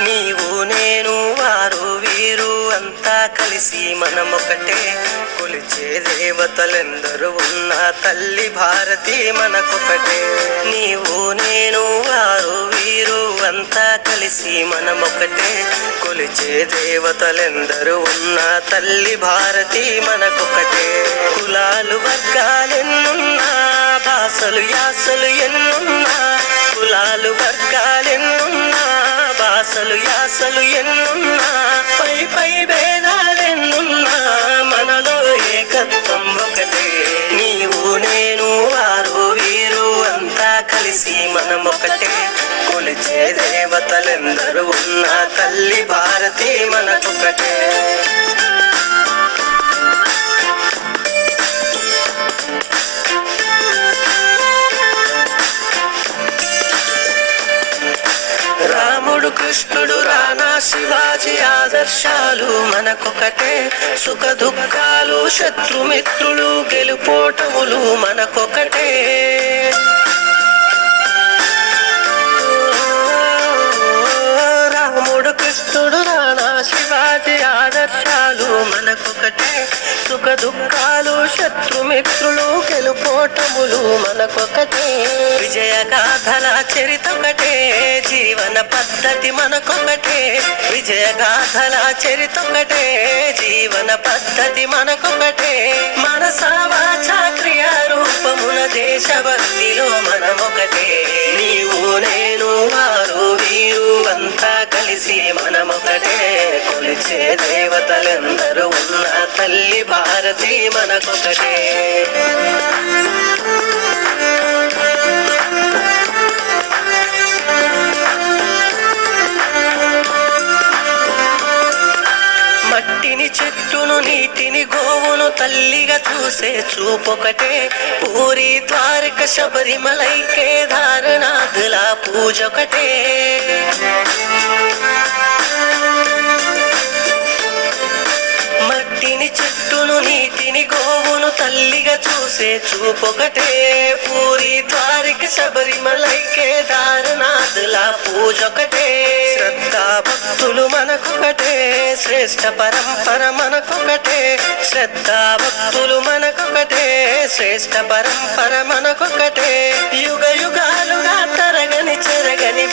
నీవు నేను వారు వీరు అంతా కలిసి మనమొకటే. కొలిచే దేవతలెందరూ ఉన్న తల్లి భారతి మనకొకటే. నీవు నేను వారు వీరు అంతా కలిసి మనమొకటే. కొలిచే దేవతలెందరూ ఉన్న తల్లి భారతి మనకొకటే. కులాలు వర్గాలెన్నున్నా, భాషలు యాసలు ఎన్నున్నా, కులాలు వర్గాలెన్నున్నా, భాషలు యాసలు ఎన్నున్నా, పై పై భేదాలెన్నున్నా, మనలో ఏకత్వం ఒకటే. నీవు నేను వారు వీరు అంతా కలిసి మనమొకటే. కొలిచే దేవతలెందరూ ఉన్న తల్లి భారతి మనకొకటే. రాముడు కృష్ణుడు రానా శివాజీ ఆదర్శాలు మనకొకటే. సుఖ దుఃఖాలు శత్రుమిత్రులు గెలుపోటములు మనకొకటే. రాముడు కృష్ణుడు రానా శివాజీ ఆదర్శాలు మనకొకటే. సుఖ దుఃఖాలు శత్రుమిత్రులు గెలుపోటములు మనకొకటే. విజయగాథల చరితొకటే, జీవన పద్ధతి మనకొకటే. విజయగాథల చరితొకటే, జీవన పద్ధతి మనకొకటే. మనసా వాచా క్రియా రూపమున దేశభక్తిలో మనమొకటే. నీవు నేను వారు వీరు అంతా కలిసి మనమొకటే. కొలిచే దేవతలెందరూ ఉన్న తల్లి భారతి మనకొకటే. మట్టిని చెట్టును నీటిని గోవును తల్లిగా చూసే చూపొకటే. పూరి ద్వారక శబరిమలై కేదారనాథుల పూజొకటే. మట్టిని చెట్టును నీటిని గోవును తల్లిగా చూసే చూపొకటే. పూరి ద్వారక శబరిమలై కేదారనాథుల పూజొకటే. శ్రద్ధా భక్తులు మనకొకటే, శ్రేష్ఠ పరంపర మనకొకటే. శ్రద్ధా భక్తులు మనకొకటే, శ్రేష్ఠ పరంపర మనకొకటే. యుగ యుగాలుగా తరగని చెరగని